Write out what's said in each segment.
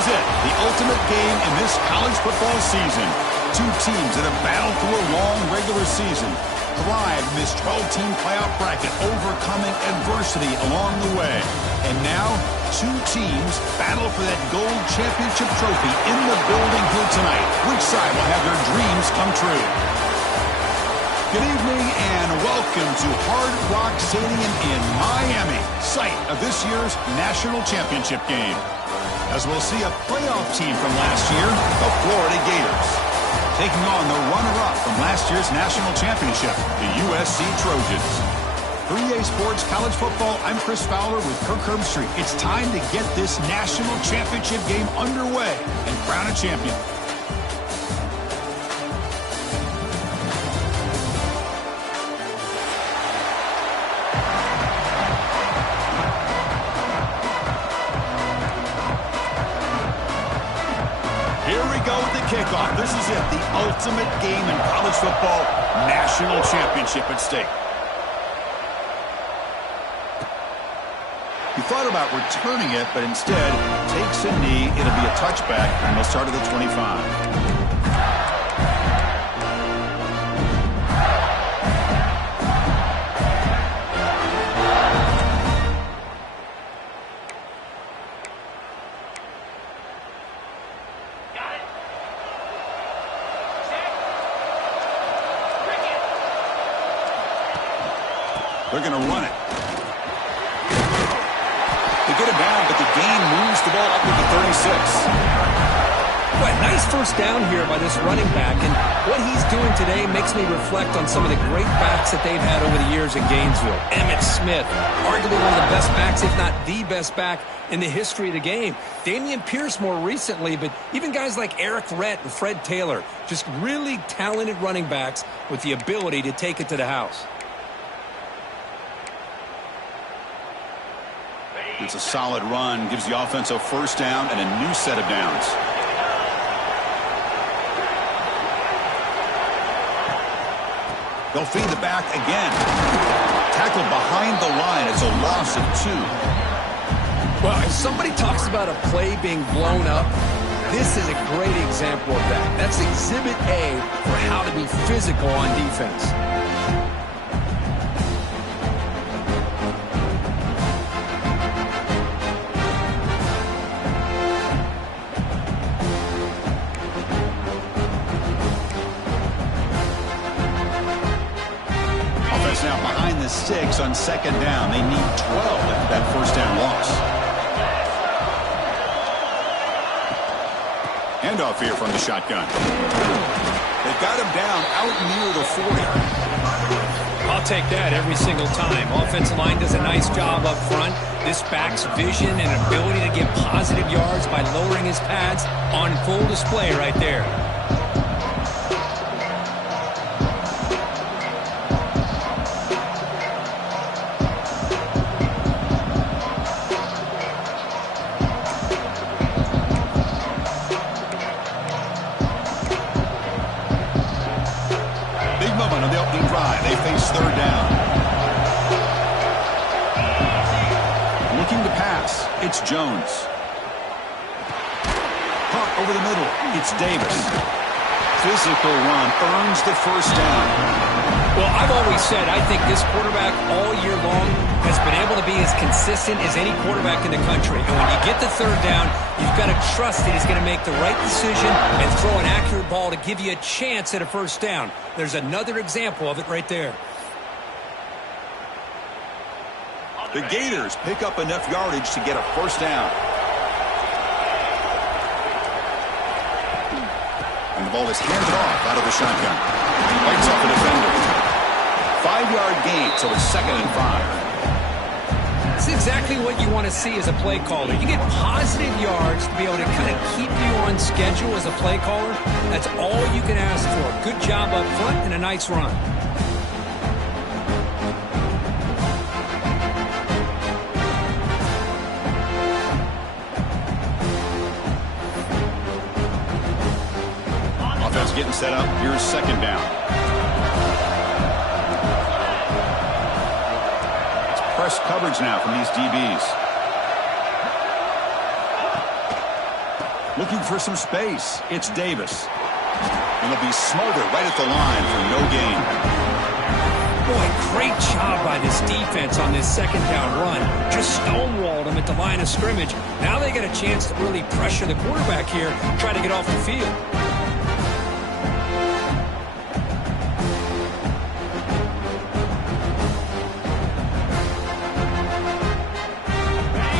is it, the ultimate game in this college football season. Two teams that have battled through a long regular season, thrived in this 12-team playoff bracket, overcoming adversity along the way. And now, two teams battle for that gold championship trophy in the building here tonight. Which side will have their dreams come true? Good evening and welcome to Hard Rock Stadium in Miami, site of this year's national championship game. As we'll see a playoff team from last year, the Florida Gators, taking on the runner-up from last year's national championship, the USC Trojans. For EA Sports College Football, I'm Chris Fowler with Kirk Herbstreit. It's time to get this national championship game underway and crown a champion. Kickoff. This is it, the ultimate game in college football, national championship at stake. He thought about returning it, but instead takes a knee. It'll be a touchback, and they'll start at the 25. They're going to run it. They get it down, but the gain moves the ball up to the 36. Well, nice first down here by this running back, and what he's doing today makes me reflect on some of the great backs that they've had over the years in Gainesville. Emmitt Smith, arguably one of the best backs, if not the best back in the history of the game. Dameon Pierce more recently, but even guys like Eric Rhett and Fred Taylor, just really talented running backs with the ability to take it to the house. It's a solid run, gives the offense a first down and a new set of downs. They'll feed the back again. Tackled behind the line. It's a loss of 2. Well, if somebody talks about a play being blown up, this is a great example of that. That's Exhibit A for how to be physical on defense. Now behind the 6 on second down. They need 12 after that first down loss. Handoff here from the shotgun. They've got him down out near the 40. I'll take that every single time. Offensive line does a nice job up front. This back's vision and ability to get positive yards by lowering his pads on full display right there. Third down. Looking to pass. It's Jones. Caught over the middle. It's Davis. Physical run earns the first down. Well, I've always said I think this quarterback all year long has been able to be as consistent as any quarterback in the country. And when you get the third down, you've got to trust that he's going to make the right decision and throw an accurate ball to give you a chance at a first down. There's another example of it right there. The Gators pick up enough yardage to get a first down. And the ball is handed off out of the shotgun. Bites off a defender. 5-yard gain, so it's 2nd and 5. It's exactly what you want to see as a play caller. You get positive yards to be able to kind of keep you on schedule as a play caller. That's all you can ask for. Good job up front and a nice run. Offense getting set up. Here's second down. It's press coverage now from these DBs. Looking for some space. It's Davis. And he'll be smothered right at the line for no gain. Boy, great job by this defense on this second down run. Just stonewalled him at the line of scrimmage. Now they get a chance to really pressure the quarterback here, try to get off the field.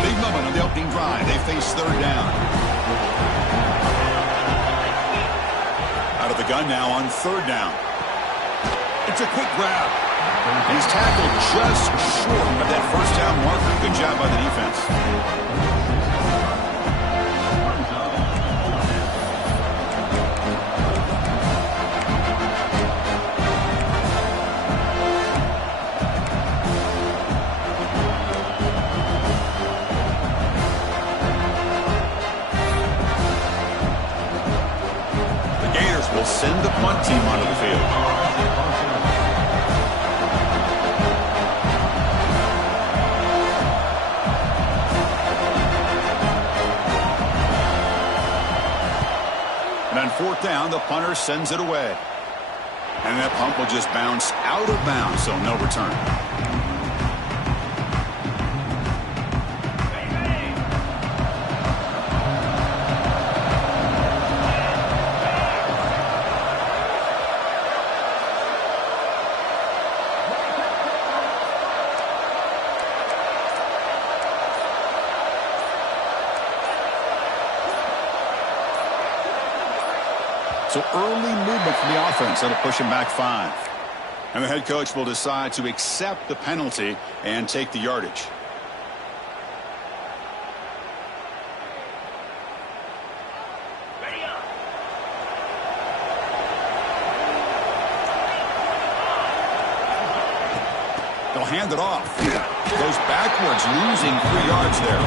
Big moment on the opening drive. They face third down. Out of the gun now on third down. It's a quick grab. He's tackled just short of that first down marker. Good job by the defense. The Gators will send the punt team onto the field. And on fourth down, the punter sends it away. And that punt will just bounce out of bounds, so no return. So early movement from the offense. That'll push him back 5. And the head coach will decide to accept the penalty and take the yardage. They'll hand it off. Goes backwards, losing 3 yards there.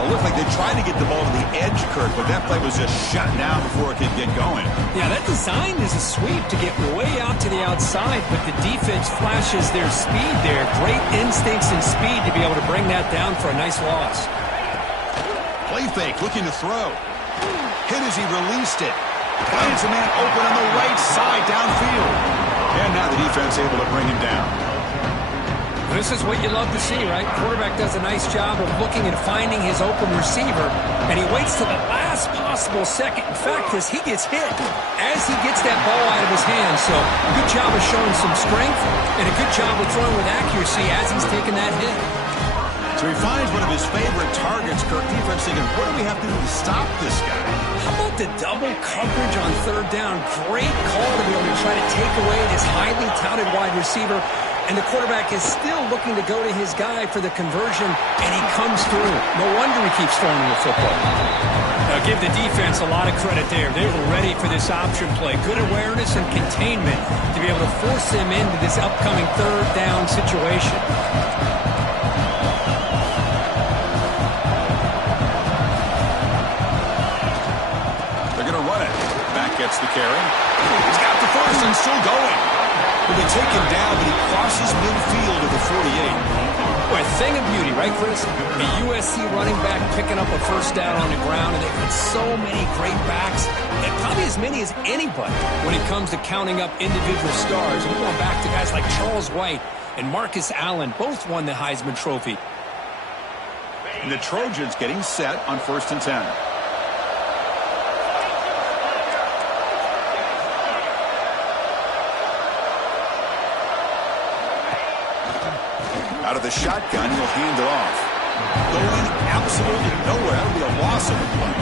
It looked like they tried to get the ball to the edge, Kirk, but that play was just shut down before it could get going. Yeah, that design is a sweep to get way out to the outside, but the defense flashes their speed there. Great instincts and speed to be able to bring that down for a nice loss. Play fake, looking to throw. Hit as he released it. Finds a man open on the right side downfield. And now the defense able to bring him down. This is what you love to see, right? Quarterback does a nice job of looking and finding his open receiver, and he waits to the last possible second. In fact, as he gets hit, as he gets that ball out of his hands. So good job of showing some strength, and a good job of throwing with accuracy as he's taking that hit. So he finds one of his favorite targets. Kirk, defense thinking, what do we have to do to stop this guy? How about the double coverage on third down? Great call to be able to try to take away this highly touted wide receiver. And the quarterback is still looking to go to his guy for the conversion, and he comes through. No wonder he keeps throwing the football. Now give the defense a lot of credit there. They were ready for this option play. Good awareness and containment to be able to force them into this upcoming third down situation. They're going to run it. Back gets the carry. He's got the first and still going. They take him down, but he crosses midfield to the 48. Boy, a thing of beauty, right, Chris? A USC running back picking up a first down on the ground, and they've got so many great backs, and probably as many as anybody when it comes to counting up individual stars. And we're going back to guys like Charles White and Marcus Allen, both won the Heisman Trophy. And the Trojans getting set on 1st and 10. Out of the shotgun, he'll hand it off. Going absolutely nowhere. That'll be a loss of the play.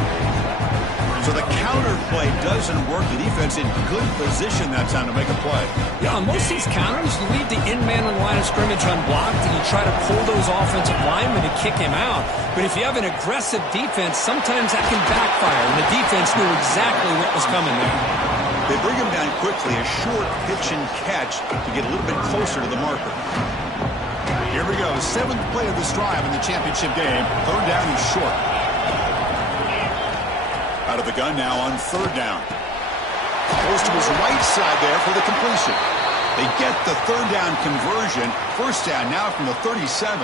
So the counter play doesn't work. The defense in good position that time to make a play. Yeah, on most of these counters, you leave the in-man on the line of scrimmage unblocked, and you try to pull those offensive linemen to kick him out. But if you have an aggressive defense, sometimes that can backfire, and the defense knew exactly what was coming there. They bring him down quickly, a short pitch and catch to get a little bit closer to the marker. Here we go, 7th play of this drive in the championship game. Third down and short. Out of the gun now on third down. Goes to his right side there for the completion. They get the third down conversion. First down now from the 37.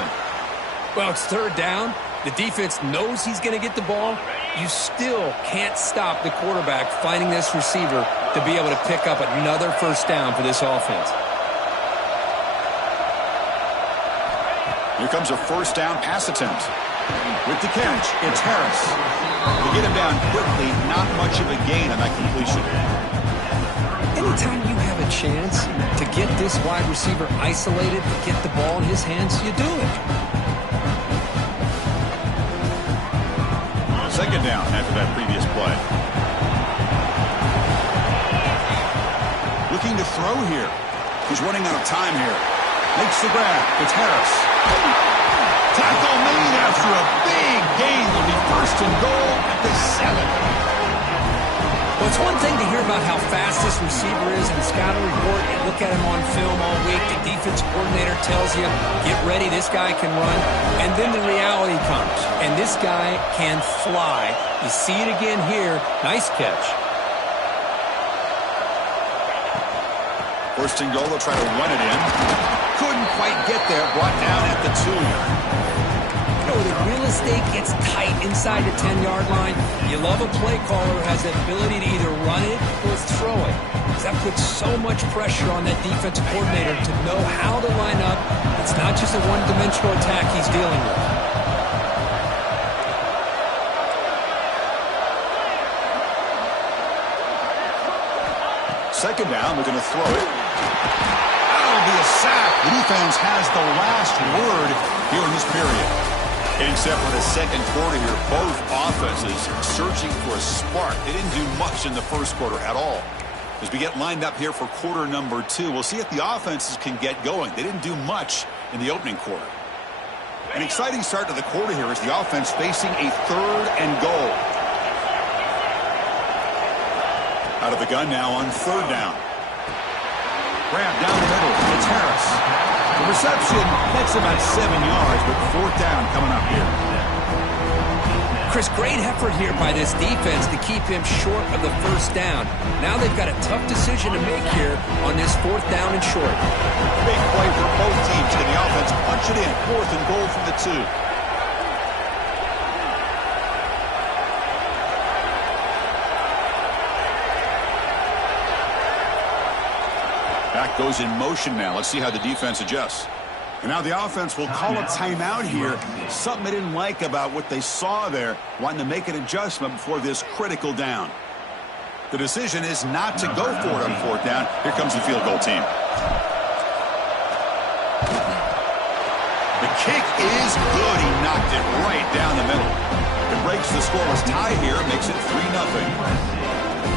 Well, it's third down. The defense knows he's going to get the ball. you still can't stop the quarterback finding this receiver to be able to pick up another first down for this offense. Here comes a first down pass attempt. With the catch, it's Harris. They get him down quickly, not much of a gain on that completion. Anytime you have a chance to get this wide receiver isolated, to get the ball in his hands, you do it. Second down after that previous play. Looking to throw here. He's running out of time here. Makes the grab. It's Harris. Tackle made after a big gain. Will be first and goal at the 7. Well, it's one thing to hear about how fast this receiver is in the scouting report and look at him on film all week. The defense coordinator tells you, get ready, this guy can run. And then the reality comes, and this guy can fly. You see it again here. Nice catch. First and goal, they'll try to run it in. Couldn't quite get there. Brought down at the 2. You know, the real estate gets tight inside the 10-yard line. You love a play caller who has the ability to either run it or throw it. Because that puts so much pressure on that defensive coordinator to know how to line up. It's not just a one-dimensional attack he's dealing with. Second down, we're going to throw it. That'll be a sack. The defense has the last word here in this period. Except for the second quarter here, both offenses searching for a spark. They didn't do much in the first quarter at all. As we get lined up here for quarter number 2, we'll see if the offenses can get going. They didn't do much in the opening quarter. An exciting start to the quarter here as the offense facing a 3rd and goal. Out of the gun now on 3rd down. Grab down the middle. It's Harris. The reception, that's about 7 yards, but 4th down coming up here. Chris, great effort here by this defense to keep him short of the first down. Now they've got a tough decision to make here on this 4th down and short. Big play for both teams. Can the offense punch it in? 4th and goal from the 2. Back goes in motion now. Let's see how the defense adjusts. And now the offense will call a timeout here. Something they didn't like about what they saw there, wanting to make an adjustment before this critical down. The decision is not to go for it on 4th down. Here comes the field goal team. The kick is good. He knocked it right down the middle. It breaks the scoreless tie here. Makes it 3-0.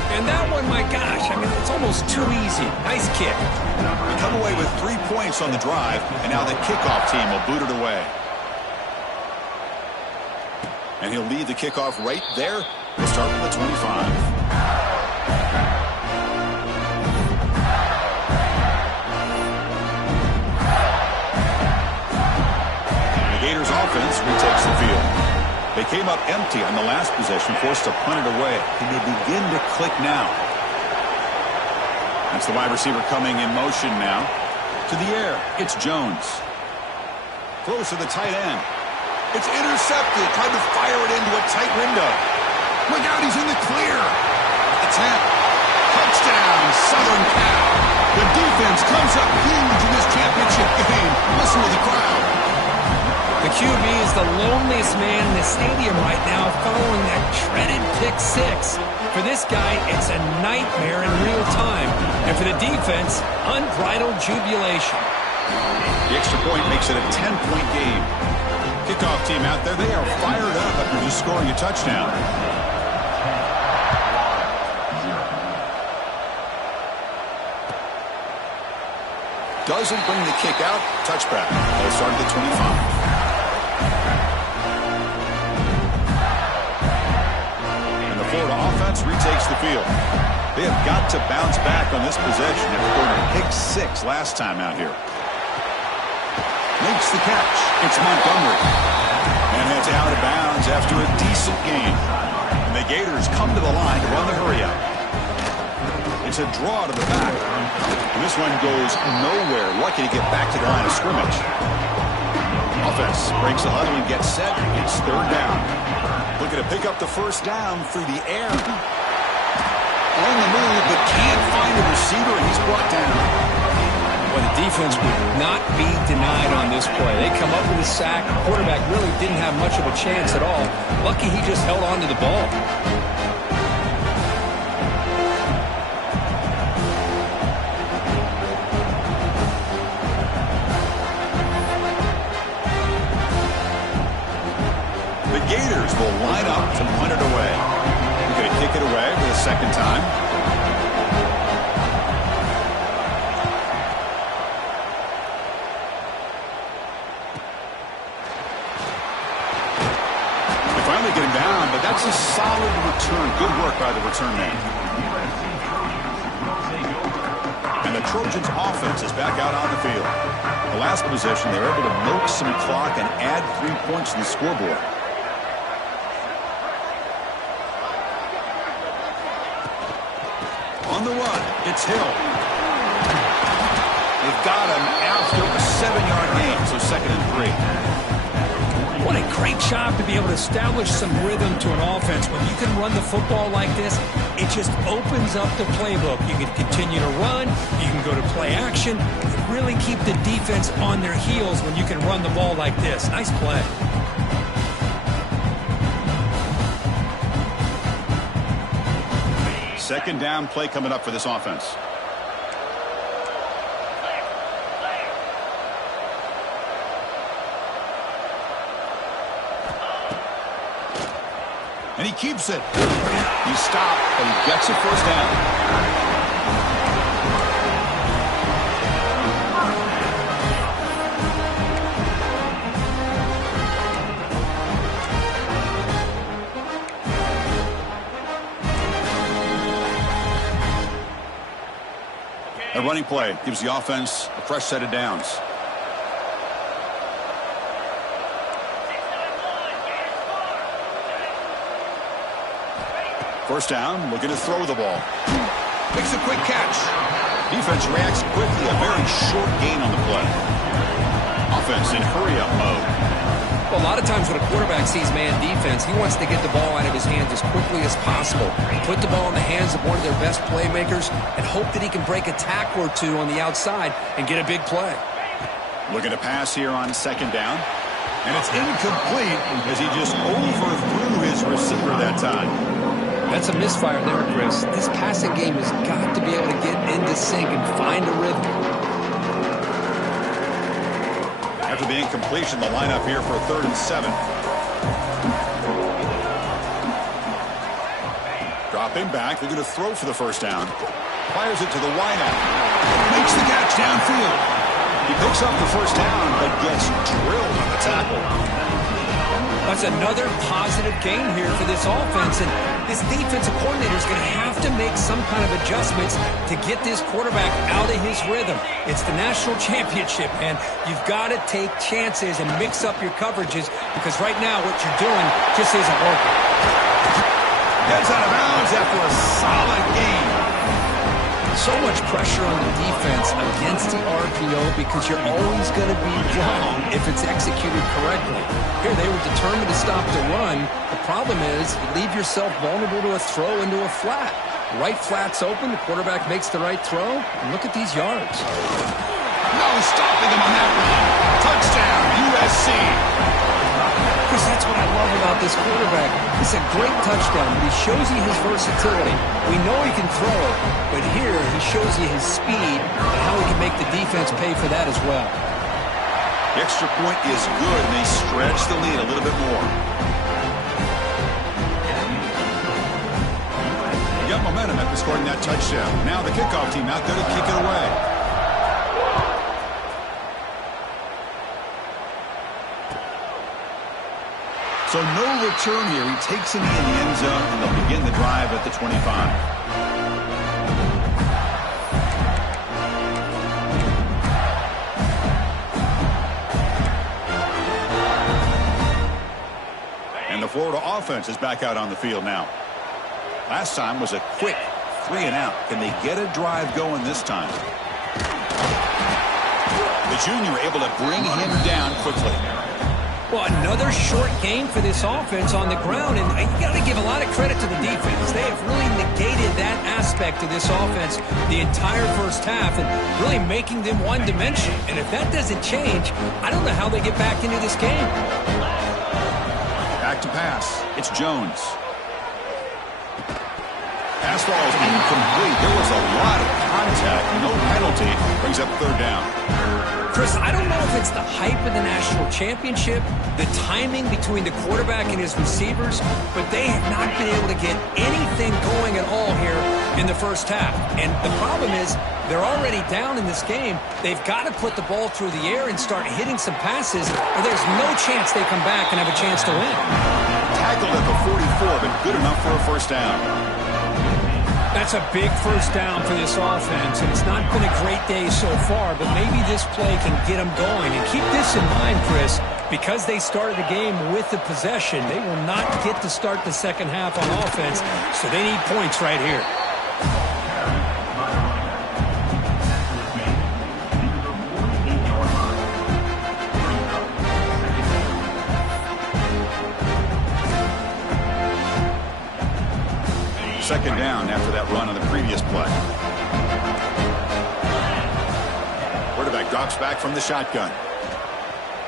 And that one, my gosh, I mean, it's almost too easy. Nice kick. They come away with 3 points on the drive, and now the kickoff team will boot it away. And he'll lead the kickoff right there. We'll start with the 25. The Gators offense retakes the field. They came up empty on the last possession, forced to punt it away. And they begin to click now. That's the wide receiver coming in motion now. To the air, it's Jones. Throws to the tight end. It's intercepted. Tried to fire it into a tight window. Look out, he's in the clear. At the 10. Touchdown, Southern Cal. The defense comes up huge in this championship game. Listen to the crowd. The QB is the loneliest man in the stadium right now following that dreaded pick 6. For this guy, it's a nightmare in real time. And for the defense, unbridled jubilation. The extra point makes it a 10-point game. Kickoff team out there, they are fired up after just scoring a touchdown. Doesn't bring the kick out. Touchback. They'll start at the 25. Florida offense retakes the field. They have got to bounce back on this possession after going to pick 6 last time out here. Makes the catch. It's Montgomery. And it's out of bounds after a decent game. And the Gators come to the line to run the hurry up. It's a draw to the back. And this one goes nowhere. Lucky to get back to the line of scrimmage. defense breaks the huddle and gets set. It's third down. Looking to pick up the first down through the air. On the move, but can't find a receiver, and he's brought down. Well, the defense would not be denied on this play. They come up with a sack. The quarterback really didn't have much of a chance at all. Lucky he just held on to the ball. The Gators will line up to punt it away. They're going to kick it away for the second time. They finally get him down, but that's a solid return. Good work by the return man. And the Trojans' offense is back out on the field. The last possession, they were able to milk some clock and add 3 points to the scoreboard. On the run, it's Hill. They've got him after a 7-yard gain, so 2nd and 3. What a great job to be able to establish some rhythm to an offense. When you can run the football like this, it just opens up the playbook. You can continue to run, you can go to play action, really keep the defense on their heels when you can run the ball like this. Nice play. Second down play coming up for this offense. And he keeps it. He stopped, but he gets a first down. A running play gives the offense a fresh set of downs. First down, looking to throw the ball. Makes a quick catch. Defense reacts quickly, a very short gain on the play. Offense in hurry-up mode. Well, a lot of times when a quarterback sees man defense, he wants to get the ball out of his hands as quickly as possible. Put the ball in the hands of one of their best playmakers and hope that he can break a tackle or two on the outside and get a big play. Looking to pass here on second down. And it's incomplete as he just overthrew his receiver that time. That's a misfire there, Chris. This passing game has got to be able to get into sync and find a rhythm. After the incompletion, the lineup here for 3rd and 7. Dropping back, they're going to throw for the first down. Fires it to the wideout. Makes the catch downfield. He picks up the first down, but gets drilled on the tackle. That's another positive gain here for this offense, and this defensive coordinator is going to have to make some kind of adjustments to get this quarterback out of his rhythm. It's the national championship, man. You've got to take chances and mix up your coverages because right now what you're doing just isn't working. Gets out of bounds after a solid game. So much pressure on the defense against the RPO because you're always going to be wrong if it's executed correctly. Here, they were determined to stop the run. The problem is you leave yourself vulnerable to a throw into a flat. The right flat's open, the quarterback makes the right throw, and look at these yards. No stopping him on that run. Touchdown, USC. Chris, that's what I love about this quarterback. It's a great touchdown, but he shows you his versatility. We know he can throw it, but here he shows you his speed and how he can make the defense pay for that as well. The extra point is good, and they stretch the lead a little bit more. They got momentum after scoring that touchdown. Now the kickoff team out there to kick it away. So no return here. He takes it in the end zone, and they'll begin the drive at the 25. And the Florida offense is back out on the field now. Last time was a quick 3 and out. Can they get a drive going this time? The junior able to bring him down quickly. Well, another short gain for this offense on the ground, and you got to give a lot of credit to the defense. They have really negated that aspect of this offense the entire first half and really making them one-dimensional. And if that doesn't change, I don't know how they get back into this game. Back to pass. It's Jones. Pass falls incomplete. There was a lot of contact. No penalty. Brings up third down. Chris, I don't know if it's the hype of the national championship, the timing between the quarterback and his receivers, but they have not been able to get anything going at all here in the first half. And the problem is they're already down in this game. They've got to put the ball through the air and start hitting some passes, or there's no chance they come back and have a chance to win. Tackled at the 44, but good enough for a first down. That's a big first down for this offense, and it's not been a great day so far, but maybe this play can get them going. And keep this in mind, Chris, because they started the game with the possession, they will not get to start the second half on offense, so they need points right here. Second down after that run on the previous play. Quarterback drops back from the shotgun.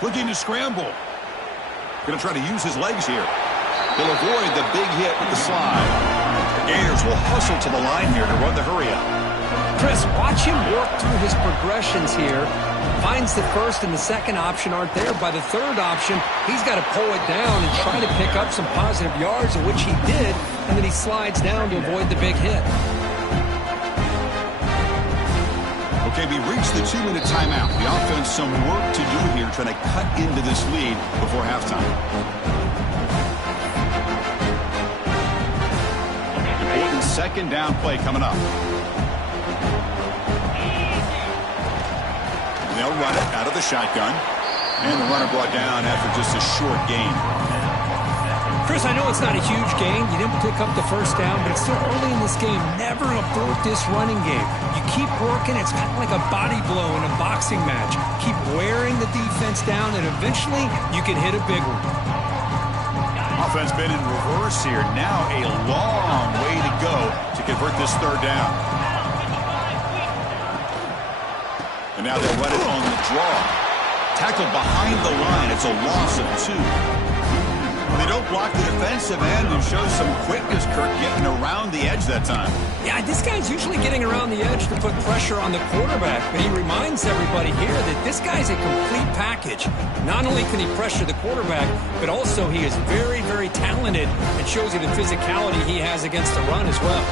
Looking to scramble. Going to try to use his legs here. He'll avoid the big hit with the slide. The Gators will hustle to the line here to run the hurry up. Chris, watch him work through his progressions here. Finds the first and the second option aren't there. By the third option, he's got to pull it down and try to pick up some positive yards, of which he did, and then he slides down to avoid the big hit. Okay, we reached the 2-minute timeout. The offense some work to do here, trying to cut into this lead before halftime. Important second down play coming up. They'll run it out of the shotgun. And the runner brought down after just a short gain. Chris, I know it's not a huge gain. You didn't pick up the first down, but it's still early in this game. Never abort this running game. You keep working. It's kind of like a body blow in a boxing match. Keep wearing the defense down, and eventually you can hit a big one. Offense been in reverse here. Now a long way to go to convert this third down. And now they'll run it on the draw. Tackled behind the line. It's a loss of 2. They don't block the defensive end and show some quickness, Kirk, getting around the edge that time. Yeah, this guy's usually getting around the edge to put pressure on the quarterback, but he reminds everybody here that this guy's a complete package. Not only can he pressure the quarterback, but also he is very, very talented and shows you the physicality he has against the run as well.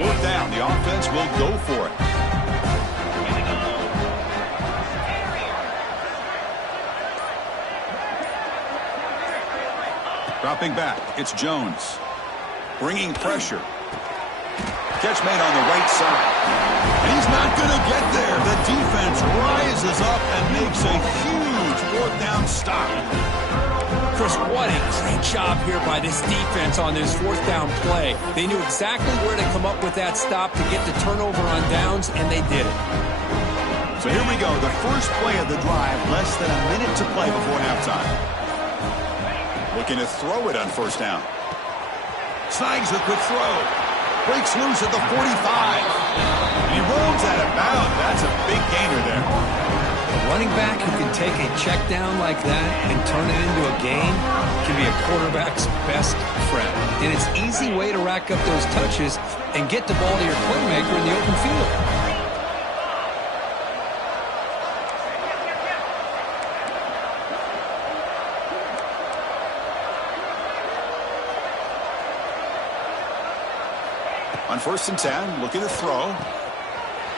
Fourth down, the offense will go for it. Dropping back, it's Jones. Bringing pressure. Catch made on the right side. And he's not going to get there. The defense rises up and makes a huge fourth down stop. Chris, what a great job here by this defense on this fourth down play. They knew exactly where to come up with that stop to get the turnover on downs, and they did it. So here we go, the first play of the drive, less than a minute to play before halftime. Looking to throw it on first down. Snags a quick throw. Breaks loose at the 45. And he rolls out of bounds. That's a big gainer there. A running back who can take a check down like that and turn it into a gain can be a quarterback's best friend. And it's an easy way to rack up those touches and get the ball to your playmaker in the open field. On 1st and 10, looking to throw.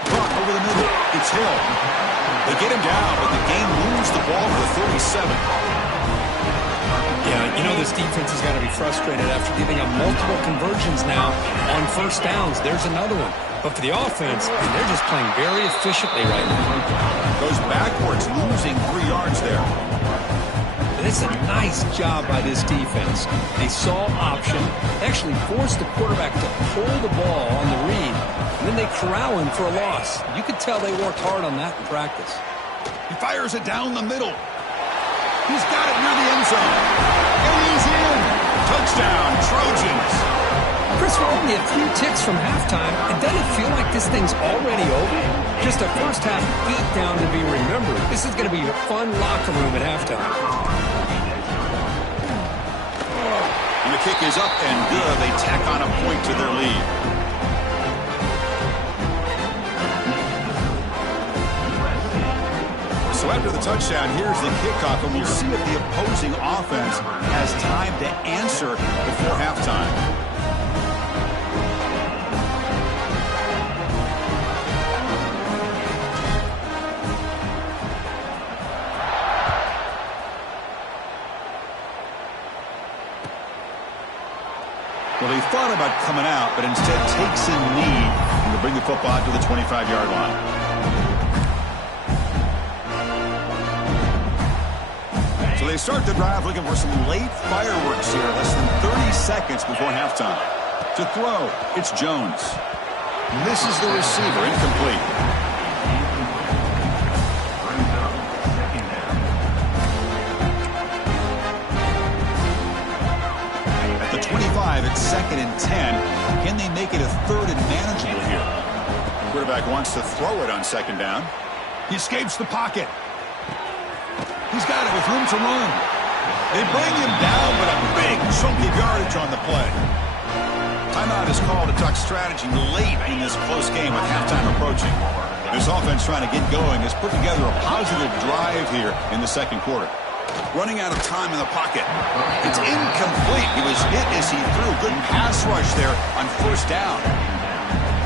Caught over the middle. It's Hill. They get him down, but the game moves the ball to the 37. Yeah, you know this defense has got to be frustrated after giving up multiple conversions now on first downs. There's another one. But for the offense, they're just playing very efficiently right now. Goes backwards, losing 3 yards there. And it's a nice job by this defense. They saw option, actually forced the quarterback to pull the ball on the read, and then they corral him for a loss. You could tell they worked hard on that in practice. He fires it down the middle. He's got it near the end zone. And he's in. Touchdown, Trojans. Chris, we're only a few ticks from halftime, and doesn't it feel like this thing's already over? Just a first-half beatdown to be remembered. This is going to be a fun locker room at halftime. And the kick is up and good. They tack on a point to their lead. So after the touchdown, here's the kickoff, and we'll see if the opposing offense has time to answer before halftime. Well, he thought about coming out, but instead takes a knee to bring the football to the 25-yard line. So they start the drive looking for some late fireworks here, less than 30 seconds before halftime. To throw, it's Jones. Misses the receiver, incomplete. At the 25, it's 2nd and 10. Can they make it a 3rd and manageable here? Quarterback wants to throw it on 2nd down. He escapes the pocket. He's got it with room to run. They bring him down, but a big chunk of yardage on the play. Timeout is called to talk strategy late in this close game with halftime approaching. This offense trying to get going has put together a positive drive here in the 2nd quarter. Running out of time in the pocket. It's incomplete. He was hit as he threw. Good pass rush there on 1st down.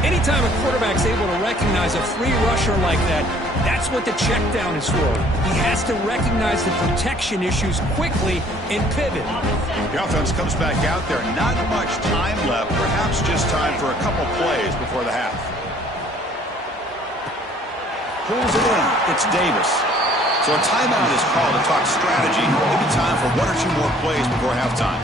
Anytime a quarterback's able to recognize a free rusher like that, that's what the check down is for. He has to recognize the protection issues quickly and pivot. The offense comes back out there. Not much time left. Perhaps just time for a couple plays before the half. Pulls it in. It's Davis. So a timeout is called to talk strategy. Maybe time for 1 or 2 more plays before halftime.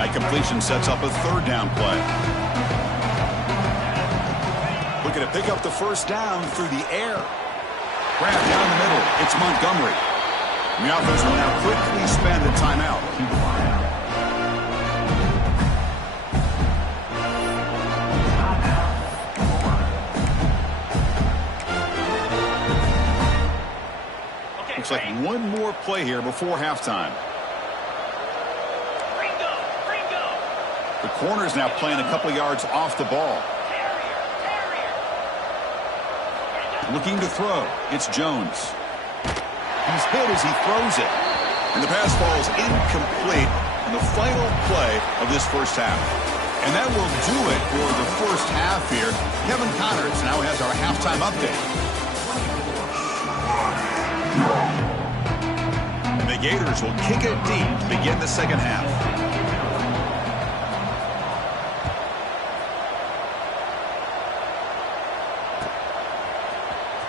That completion sets up a 3rd down play. Looking to pick up the 1st down through the air. Grab down the middle. It's Montgomery. And the offense will now quickly spend a timeout. Looks like one more play here before halftime. The corner's now playing a couple yards off the ball. Looking to throw. It's Jones. He's hit as he throws it. And the pass falls incomplete in the final play of this 1st half. And that will do it for the 1st half here. Kevin Connors now has our halftime update. And the Gators will kick it deep to begin the 2nd half.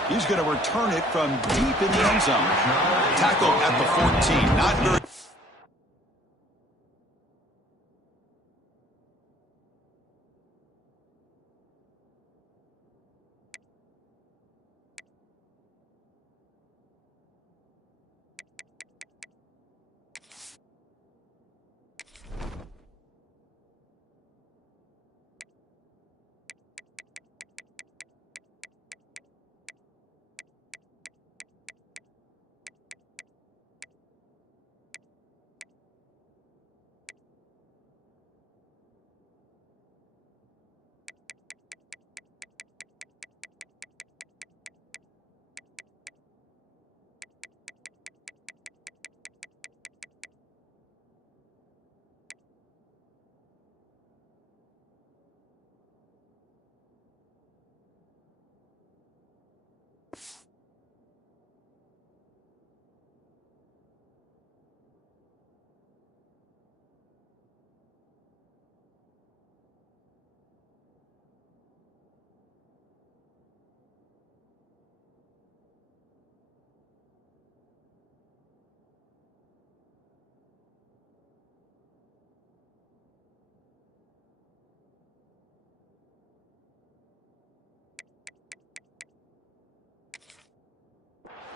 He's going to return it from deep in the end zone. Tackled at the 14. Not very...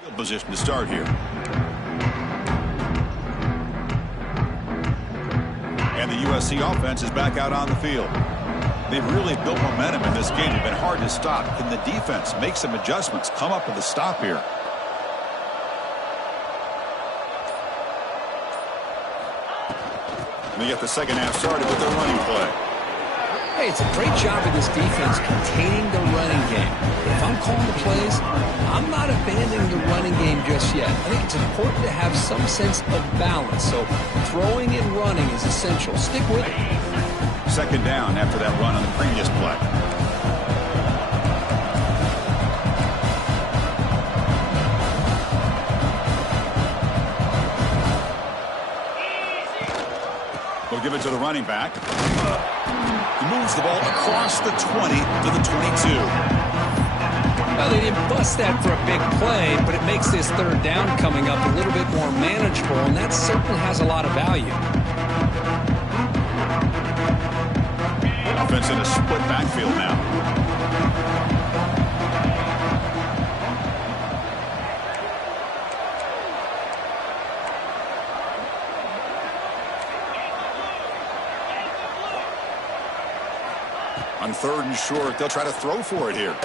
Field position to start here. And the USC offense is back out on the field. They've really built momentum in this game. They've been hard to stop. Can the defense make some adjustments, come up with a stop here? And they get the second half started with their running play. Hey, it's a great job of this defense containing the running game. If I'm calling the plays, I'm not abandoning the running game just yet. I think it's important to have some sense of balance. So throwing and running is essential. Stick with it. Second down after that run on the previous play. We'll give it to the running back. He moves the ball across the 20 to the 22. Well, they didn't bust that for a big play, but it makes this third down coming up a little bit more manageable, and that certainly has a lot of value. Offense in a split backfield now. On third and short, they'll try to throw for it here.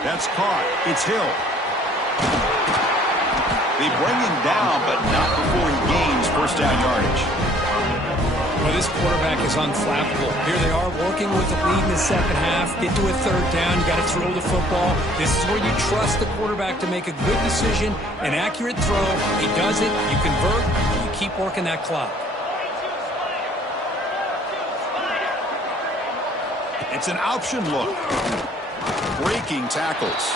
That's caught. It's Hill. They bring him down, but not before he gains first down yardage. Well, this quarterback is unflappable. Here they are working with the lead in the second half. Get to a third down. You got to throw the football. This is where you trust the quarterback to make a good decision, an accurate throw. He does it. You convert. And you keep working that clock. It's an option look. Breaking tackles.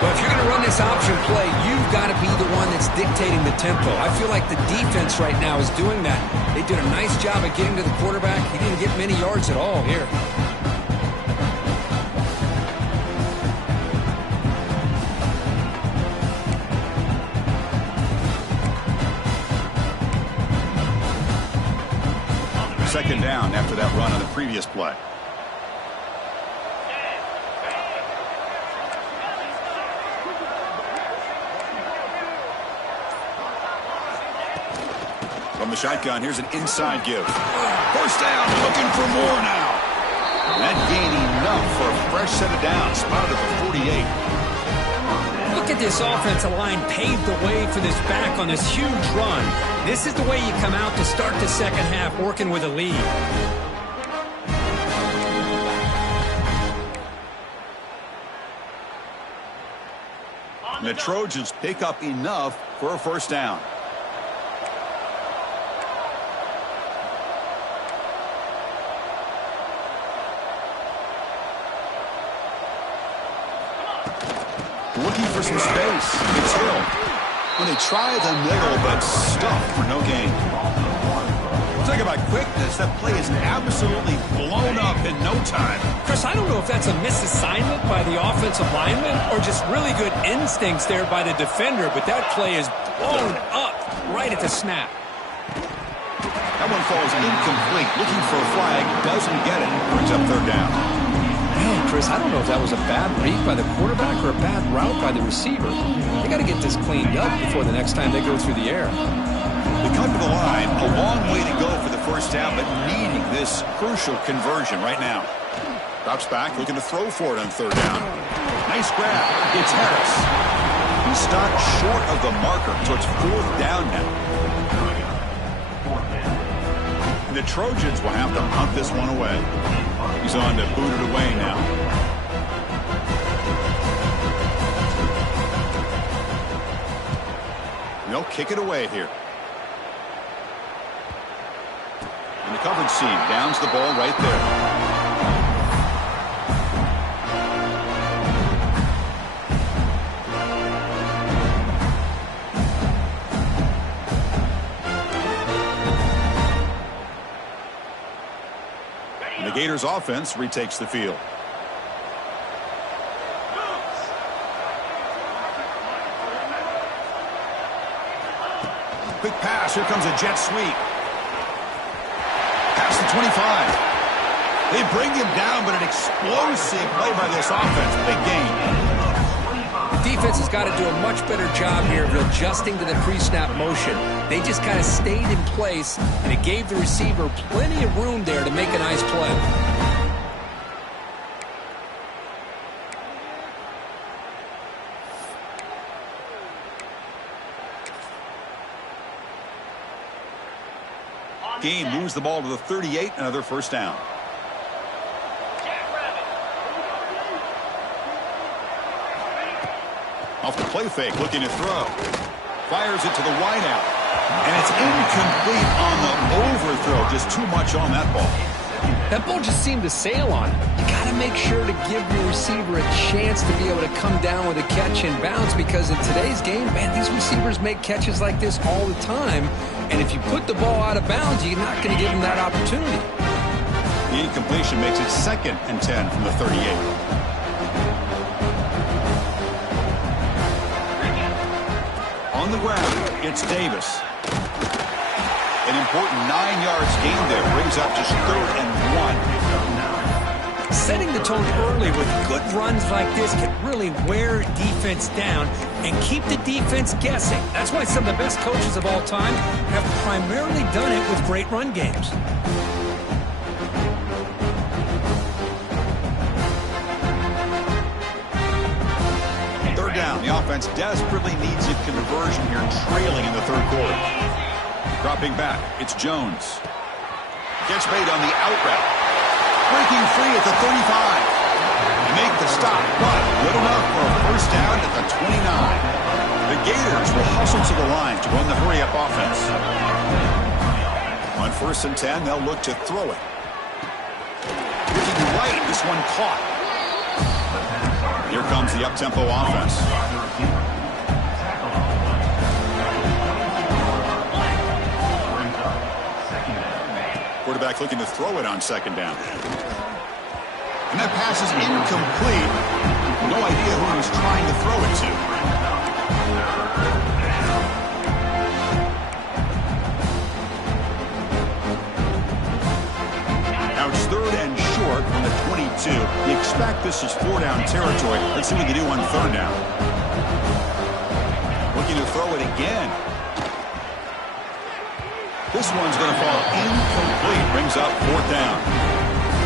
But if you're going to run this option play, you've got to be the one that's dictating the tempo. I feel like the defense right now is doing that. They did a nice job of getting to the quarterback. He didn't get many yards at all here. Second down after that run on the previous play. From the shotgun, here's an inside give. First down, looking for more now. That gain enough for a fresh set of downs. Spotted at the 48. Look at this offensive line paved the way for this back on this huge run. This is the way you come out to start the second half, working with a lead. And the Trojans pick up enough for a first down. Looking for some space. It's Hill. When they try the middle, but stuffed for no gain. Talk about quickness. That play is absolutely blown up in no time. Chris, I don't know if that's a misassignment by the offensive lineman or just really good instincts there by the defender, but that play is blown up right at the snap. That one falls incomplete. Looking for a flag. Doesn't get it. Brings up third down. Man, Chris, I don't know if that was a bad read by the quarterback or a bad route by the receiver. They got to get this cleaned up before the next time they go through the air. They come to the line, a long way to go for the first down, but needing this crucial conversion right now. Drops back, looking to throw for it on third down. Nice grab. It's Harris. He stopped short of the marker, so it's fourth down now. And the Trojans will have to punt this one away. He's on to boot it away now. And they'll kick it away here. And the coverage team downs the ball right there. The Gators offense retakes the field. Quick pass. Here comes a jet sweep. Past the 25. They bring him down, but an explosive play by this offense. Big game. The defense has got to do a much better job here of adjusting to the pre-snap motion. They just kind of stayed in place, and it gave the receiver plenty of room there to make a nice play. Gain moves the ball to the 38, another first down. Off the play fake, looking to throw. Fires it to the wideout. And it's incomplete on the overthrow. Just too much on that ball. That ball just seemed to sail on it. You got to make sure to give your receiver a chance to be able to come down with a catch and bounce, because in today's game, man, these receivers make catches like this all the time. And if you put the ball out of bounds, you're not going to give them that opportunity. The incompletion makes it 2nd and 10 from the 38. On the ground, it's Davis. An important 9 yards gain there brings up just 3rd and 1. Setting the tone early with good runs like this can really wear defense down and keep the defense guessing. That's why some of the best coaches of all time have primarily done it with great run games. Third down. The offense desperately needs a conversion here, trailing in the 3rd quarter. Dropping back, it's Jones. Gets made on the out route. Breaking free at the 35. Make the stop, but good enough for a first down at the 29. The Gators will hustle to the line to run the hurry-up offense. On 1st and 10, they'll look to throw it. Looking right, this one caught. Here comes the up-tempo offense. Quarterback looking to throw it on 2nd down. And that pass is incomplete. No idea who he was trying to throw it to. Now it's 3rd and short from the 22. You expect this is 4-down territory. Let's see what they do on 3rd down. Looking to throw it again. This one's going to fall incomplete. Brings up 4th down.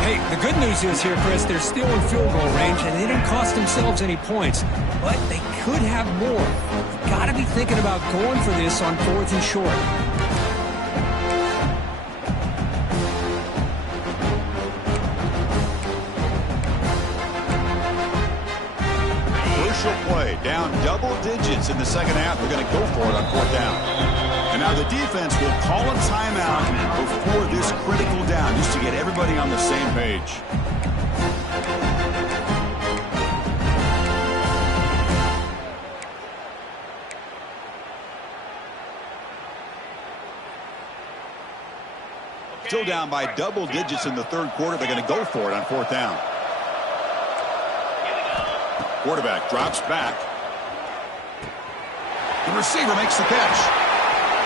Hey, the good news is here, Chris, they're still in field goal range, and they didn't cost themselves any points. But they could have more. You've got to be thinking about going for this on 4th and short. Crucial play. Down double digits in the 2nd half. They're going to go for it on 4th down. And now the defense will call a timeout before this critical down, just to get everybody on the same page. Still down by double digits in the 3rd quarter. They're going to go for it on 4th down. Quarterback drops back. The receiver makes the catch.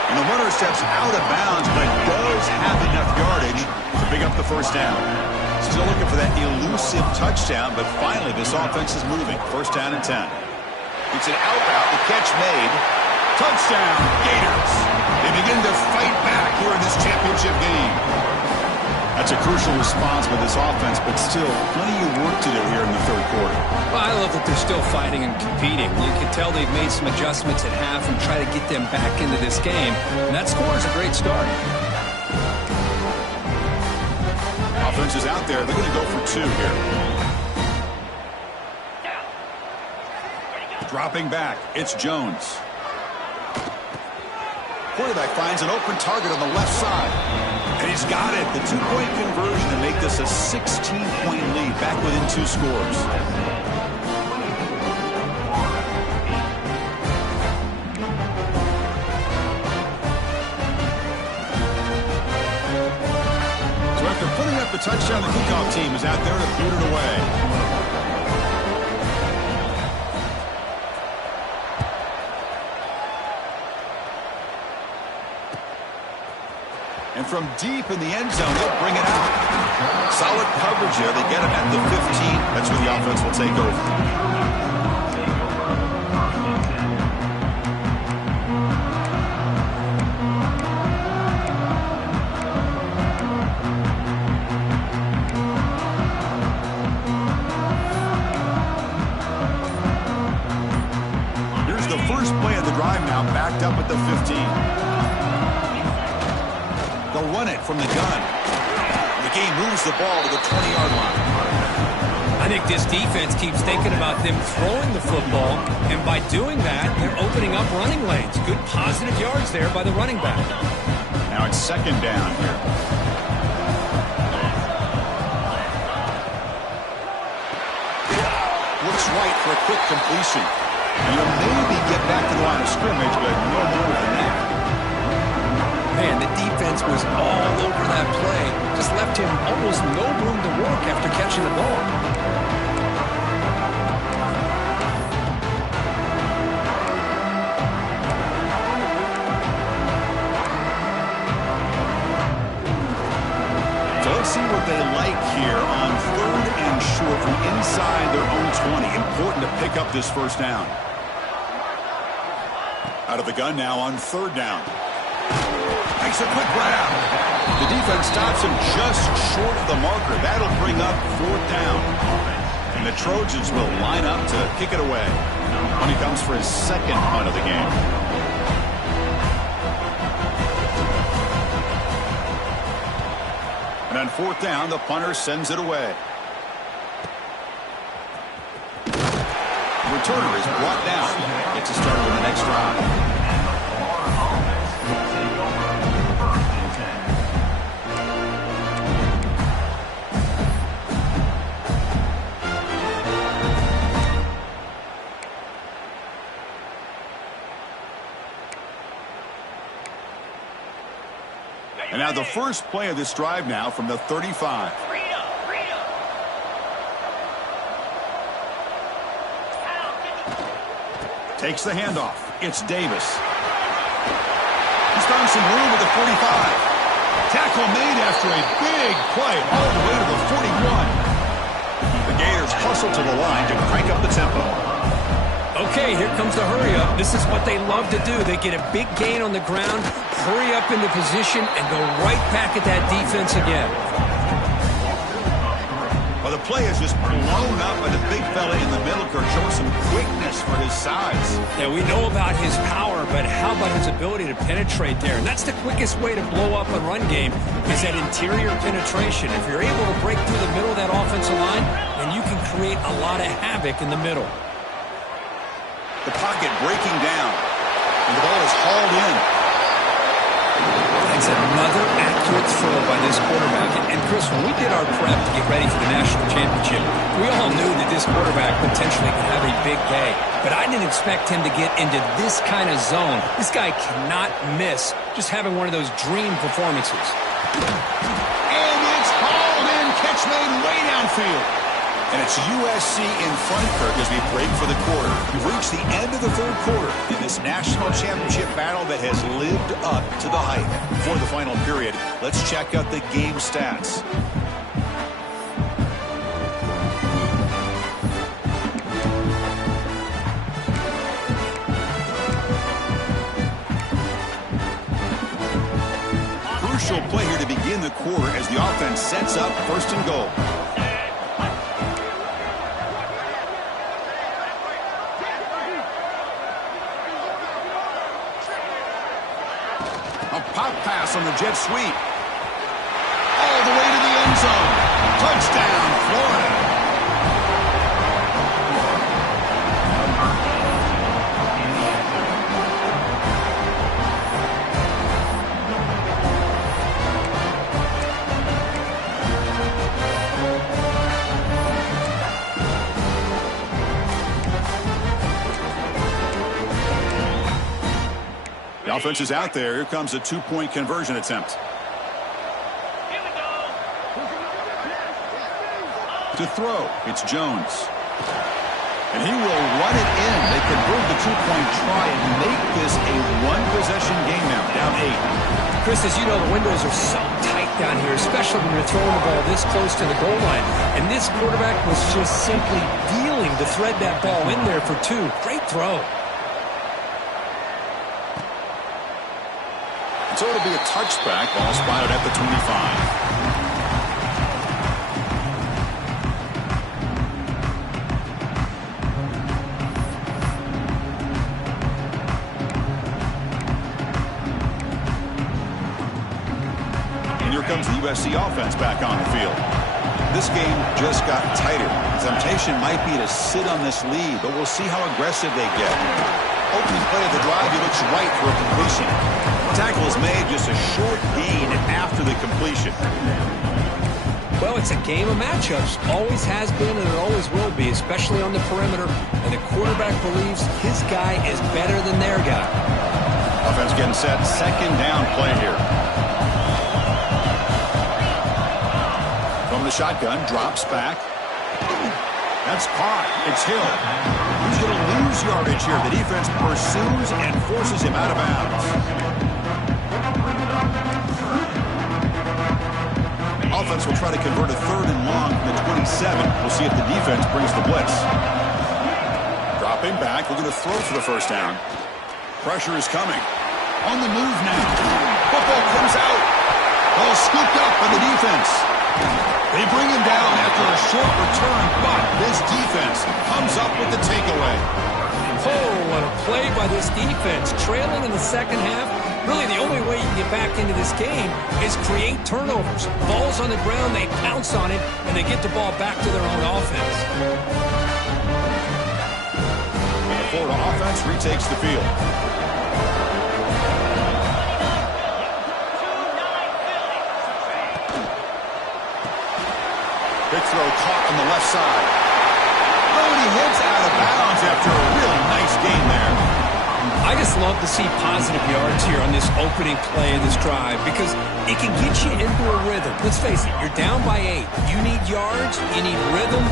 And the runner steps out of bounds, but does have enough yardage to pick up the first down. Still looking for that elusive touchdown, but finally this offense is moving. 1st down and 10. It's an out route, the catch made. Touchdown, Gators. They begin to fight back here in this championship game. That's a crucial response by this offense, but still plenty of work to do here in the 3rd quarter. Well, I love that they're still fighting and competing. You can tell they've made some adjustments at half and try to get them back into this game. And that score is a great start. Offense is out there. They're going to go for 2 here. Dropping back, it's Jones. Quarterback finds an open target on the left side. And he's got it. The 2-point conversion to make this a 16-point lead, back within 2 scores. So after putting up the touchdown, the kickoff team is out there to boot it away. And from deep in the end zone, they'll bring it out. Solid coverage there. They get him at the 15. That's where the offense will take over. now backed up at the 15. They'll run it from the gun. The game moves the ball to the 20-yard line. I think this defense keeps thinking about them throwing the football, and by doing that, they're opening up running lanes. Good positive yards there by the running back. Now it's second down here. Looks right for a quick completion. And you'll maybe get back to the line of scrimmage, but no more than that. Man, the defense was all over that play. Just left him almost no room to work after catching the ball. So let's see what they like here on 3rd and short from inside their own 20. Important to pick up this first down. Out of the gun now on 3rd down. Makes a quick grab. The defense stops him just short of the marker. That'll bring up 4th down. And the Trojans will line up to kick it away when he comes for his second punt of the game. And on 4th down, the punter sends it away. The returner is brought down. Gets a start with the next drive. And now the first play of this drive now from the 35. Takes the handoff. It's Davis. He's found some room at the 45. Tackle made after a big play all the way to the 41. The Gators hustle to the line to crank up the tempo. Okay, here comes the hurry up. This is what they love to do. They get a big gain on the ground, hurry up into position, and go right back at that defense again. Well, the play is just blown up by the big fella in the middle. Kirk showing some quickness for his size. Yeah, we know about his power, but how about his ability to penetrate there? And that's the quickest way to blow up a run game is that interior penetration. If you're able to break through the middle of that offensive line, then you can create a lot of havoc in the middle. The pocket breaking down, and the ball is hauled in. It's another accurate throw by this quarterback. And Chris, when we did our prep to get ready for the national championship, we all knew that this quarterback potentially could have a big day. But I didn't expect him to get into this kind of zone. This guy cannot miss just having one of those dream performances. And it's hauled in, catch made way downfield. And it's USC in front, Kirk, as we break for the quarter. We've reached the end of the 3rd quarter in this national championship battle that has lived up to the hype. For the final period, let's check out the game stats. Crucial play here to begin the quarter as the offense sets up 1st and goal. A pop pass on the jet sweep. All the way to the end zone. Touchdown, Florida. The offense is out there. Here comes a 2-point conversion attempt. To throw, it's Jones. And he will run it in. They convert the 2-point try and make this a one-possession game now, down 8. Chris, as you know, the windows are so tight down here, especially when you're throwing the ball this close to the goal line. And this quarterback was just simply dealing to thread that ball in there for 2. Great throw. So it'll be a touchback. Ball spotted at the 25. comes the USC offense back on the field. This game just got tighter. The temptation might be to sit on this lead, but we'll see how aggressive they get. Opening play of the drive, he looks right for a completion. Tackle is made, just a short gain after the completion. Well, it's a game of matchups. Always has been and it always will be, especially on the perimeter. And the quarterback believes his guy is better than their guy. Offense getting set. Second down play here. From the shotgun, drops back. That's caught. It's Hill. He's going to lose yardage here. The defense pursues and forces him out of bounds. Offense will try to convert a 3rd and long from the 27. We'll see if the defense brings the blitz. Dropping back, looking to throw for the first down. Pressure is coming. On the move now. Football comes out. Ball scooped up by the defense. They bring him down after a short return, but this defense comes up with the takeaway. Oh, what a play by this defense. Trailing in the second half. Really, the only way you can get back into this game is create turnovers. Ball's on the ground, they pounce on it, and they get the ball back to their own offense. The Florida offense retakes the field. Big throw caught on the left side. Oh, and he hits out of bounds after a really nice gain there. I just love to see positive yards here on this opening play of this drive because it can get you into a rhythm. Let's face it, you're down by 8. You need yards, you need rhythm.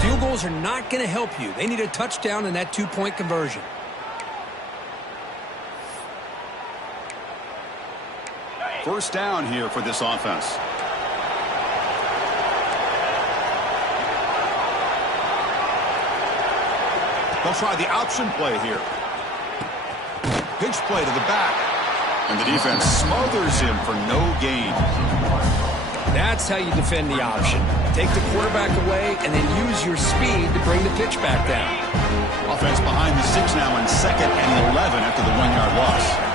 Field goals are not going to help you. They need a touchdown and that 2-point conversion. First down here for this offense. They'll try the option play here. Pitch play to the back. And the defense smothers him for no gain. That's how you defend the option. Take the quarterback away and then use your speed to bring the pitch back down. Offense behind the 6 now in 2nd and 11 after the 1-yard loss.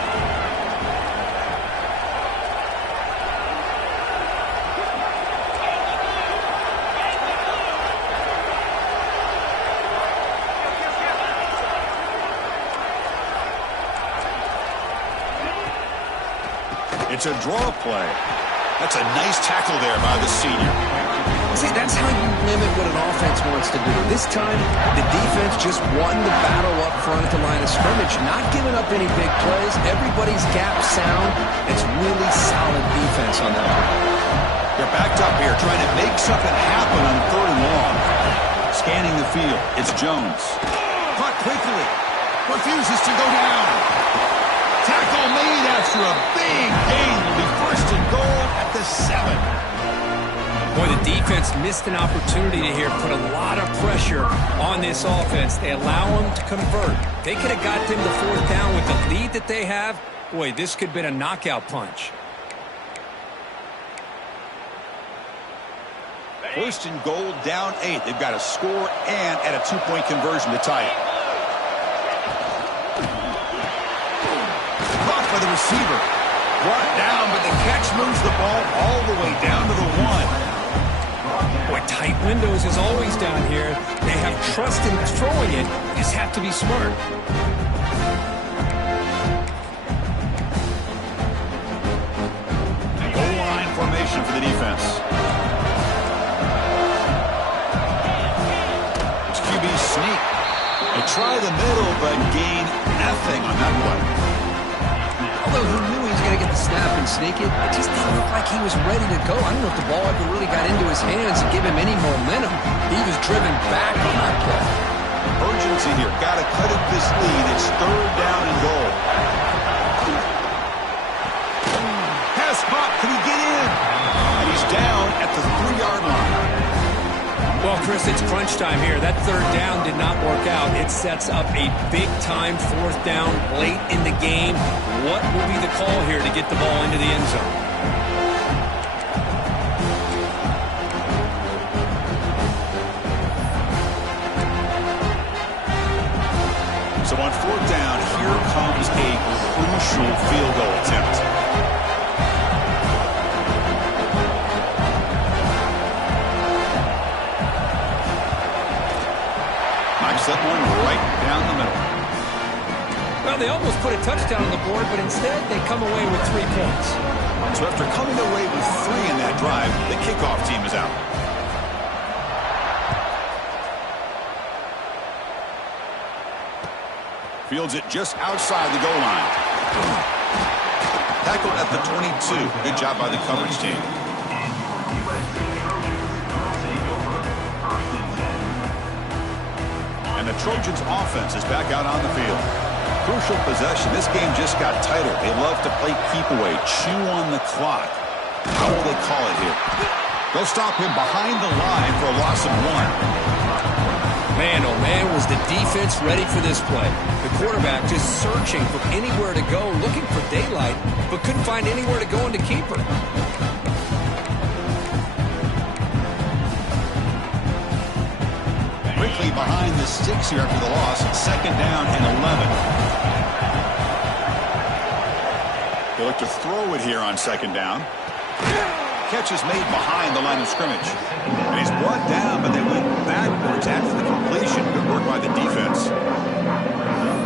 It's a draw play. That's a nice tackle there by the senior. See, that's how you limit what an offense wants to do. This time, the defense just won the battle up front at the line of scrimmage, not giving up any big plays. Everybody's gap sound. It's really solid defense on that one. They're backed up here, trying to make something happen on 3rd and long. Scanning the field, it's Jones. Caught quickly. Refuses to go down. Tackle made after a big gain. Will be 1st and goal at the 7. Boy, the defense missed an opportunity to here put a lot of pressure on this offense. They allow them to convert. They could have got them to 4th down with the lead that they have. Boy, this could have been a knockout punch. 1st and goal, down 8. They've got to score and add a 2-point conversion to tie it. Caught by the receiver. Brought down, but the catch moves the ball all the way down to the 1. Boy, tight windows is always down here. They have trust in throwing it. You just have to be smart. Goal line formation for the defense. It's QB sneak. They try the middle, but gain nothing on that one. Although he knew he was going to get the snap and sneak it, it just didn't look like he was ready to go. I don't know if the ball ever really got into his hands and give him any momentum. He was driven back on that play. Urgency here. Got to cut it this lead. It's 3rd down and goal. Pass caught. Can he get in? And he's down at the 3-yard line. Well, Chris, it's crunch time here. That 3rd down did not work out. It sets up a big-time 4th down late in the game. What will be the call here to get the ball into the end zone? So on 4th down, here comes a crucial field goal attempt. Well, they almost put a touchdown on the board, but instead they come away with 3 points. So after coming away with 3 in that drive, the kickoff team is out. Fields it just outside the goal line. Tackled at the 22. Good job by the coverage team. And the Trojans offense is back out on the field. Crucial possession. This game just got tighter. They love to play keep away, chew on the clock. How will they call it here? They'll stop him behind the line for a loss of 1. Man, oh man, was the defense ready for this play. The quarterback just searching for anywhere to go, looking for daylight, but couldn't find anywhere to go into keeper. Quickly behind the sticks here after the loss. 2nd down and 11. They look to throw it here on 2nd down. Catch is made behind the line of scrimmage. And he's brought down, but they went backwards after the completion. Good work by the defense.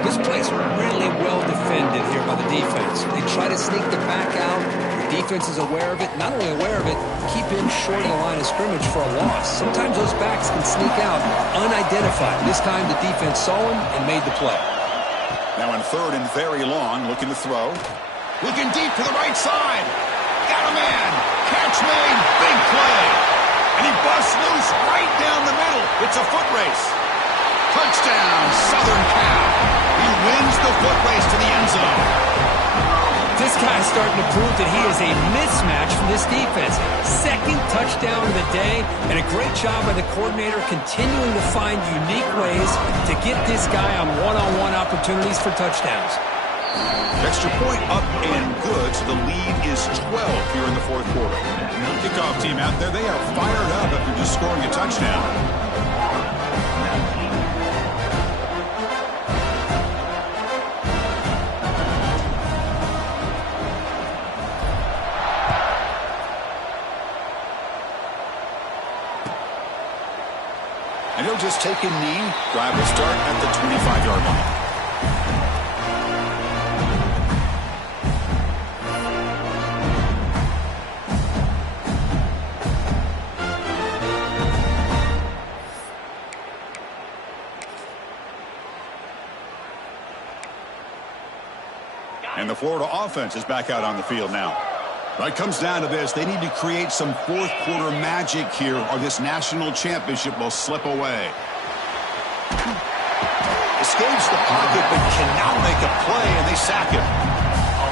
This play's really well defended here by the defense. They try to sneak the back out. The defense is aware of it. Not only aware of it, keep him short of the line of scrimmage for a loss. Sometimes those backs can sneak out unidentified. This time the defense saw him and made the play. Now in 3rd and very long, looking to throw. Looking deep to the right side. Got a man. Catch made. Big play. And he busts loose right down the middle. It's a foot race. Touchdown, Southern Cal. He wins the foot race to the end zone. This guy's starting to prove that he is a mismatch from this defense. 2nd touchdown of the day, and a great job by the coordinator continuing to find unique ways to get this guy on one-on-one opportunities for touchdowns. Extra point up and good, so the lead is 12 here in the 4th quarter. Kickoff team out there, they are fired up after just scoring a touchdown. And he'll just take a knee. Drive will start at the 25-yard line. And the Florida offense is back out on the field now. It comes down to this. They need to create some 4th quarter magic here, or this national championship will slip away. Escapes the pocket, but cannot make a play, and they sack him.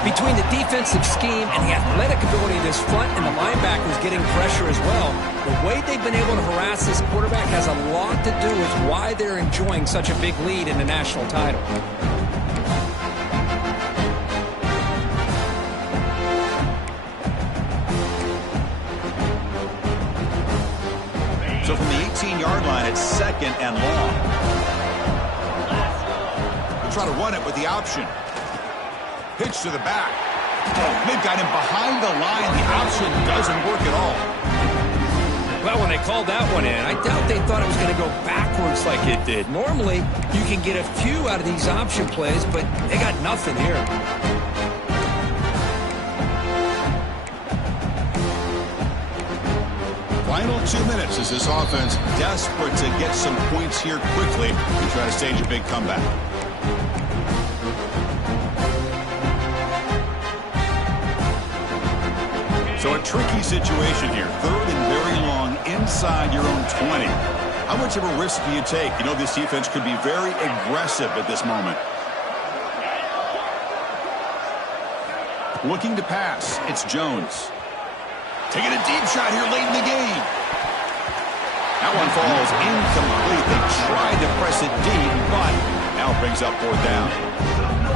Between the defensive scheme and the athletic ability of this front and the linebackers getting pressure as well, the way they've been able to harass this quarterback has a lot to do with why they're enjoying such a big lead in the national title. So from the 18-yard line, it's 2nd and long. They'll try to run it with the option. Pitch to the back. They've got him behind the line. The option doesn't work at all. Well, when they called that one in, I doubt they thought it was going to go backwards like it did. Normally, you can get a few out of these option plays, but they got nothing here. Final 2 minutes as this offense desperate to get some points here quickly and try to stage a big comeback. So a tricky situation here. 3rd and very long inside your own 20. How much of a risk do you take? You know this defense could be very aggressive at this moment. Looking to pass. It's Jones. Taking a deep shot here late in the game. That one falls incomplete. They tried to press it deep, but now brings up 4th down.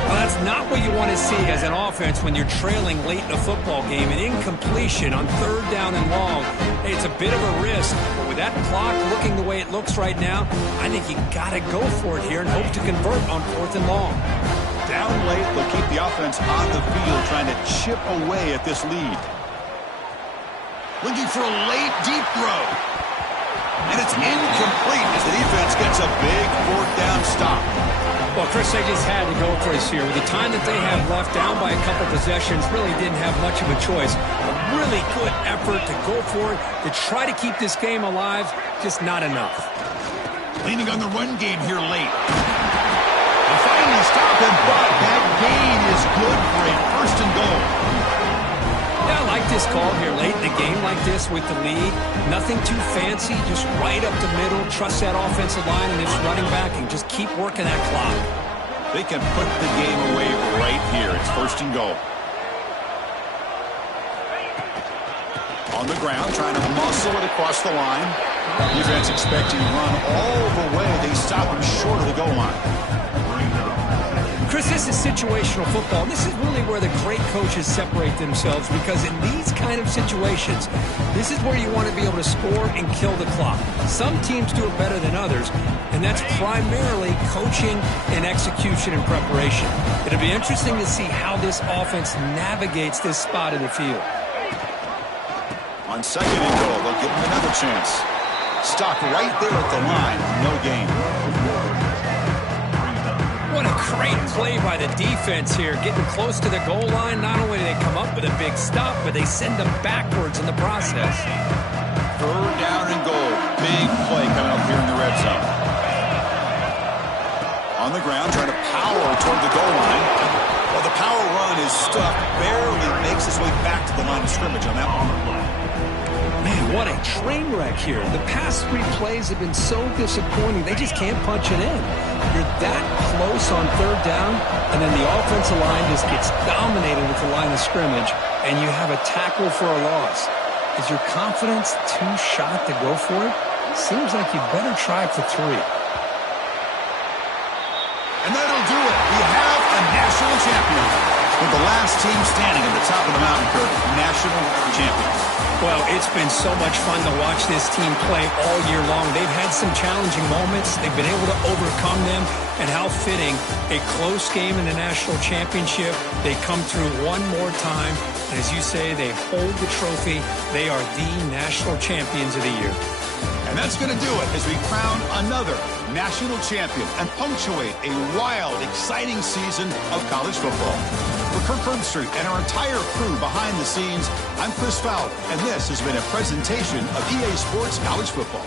Well, that's not what you want to see as an offense when you're trailing late in a football game. An incompletion on 3rd down and long. Hey, it's a bit of a risk, but with that clock looking the way it looks right now, I think you got to go for it here and hope to convert on 4th and long. Down late, they'll keep the offense on the field trying to chip away at this lead. Looking for a late, deep throw. And it's incomplete as the defense gets a big 4th down stop. Well, Chris, they just had to go for this here. With the time that they have left, down by a couple possessions, really didn't have much of a choice. A really good effort to go for it, to try to keep this game alive, just not enough. Leaning on the run game here late. And finally stop him, but that gain is good for a first and goal. Yeah, I like this call here late in a game like this with the lead. Nothing too fancy, just right up the middle. Trust that offensive line and its running back and just keep working that clock. They can put the game away right here. It's first and goal. On the ground, trying to muscle it across the line. Defense expecting to run all the way. They stop him short of the goal line. Chris, this is situational football. This is really where the great coaches separate themselves, because in these kind of situations, this is where you want to be able to score and kill the clock. Some teams do it better than others, and that's primarily coaching and execution and preparation. It'll be interesting to see how this offense navigates this spot in the field. On second and goal, they'll give him another chance. Stopped right there at the line. No gain. What a great play by the defense here. Getting close to the goal line, not only do they come up with a big stop, but they send them backwards in the process. Third down and goal. Big play coming up here in the red zone. On the ground, trying to power toward the goal line. Well, the power run is stuck. Barely makes his way back to the line of scrimmage on that one. Man, what a train wreck here. The past 3 plays have been so disappointing. They just can't punch it in. You're that close on third down, and then the offensive line just gets dominated with the line of scrimmage, and you have a tackle for a loss. Is your confidence too shot to go for it? Seems like you better try for 3. And that'll do it. We have a national champion. With the last team standing at the top of the mountain, Kirk, national champions. Well, it's been so much fun to watch this team play all year long. They've had some challenging moments. They've been able to overcome them. And how fitting, a close game in the national championship. They come through one more time. And as you say, they hold the trophy. They are the national champions of the year. And that's going to do it as we crown another national champion and punctuate a wild, exciting season of college football. For Kirk Herbstreit and our entire crew behind the scenes, I'm Chris Fowler, and this has been a presentation of EA Sports College Football.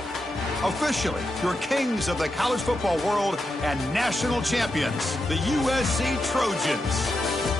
Officially, your kings of the college football world and national champions, the USC Trojans.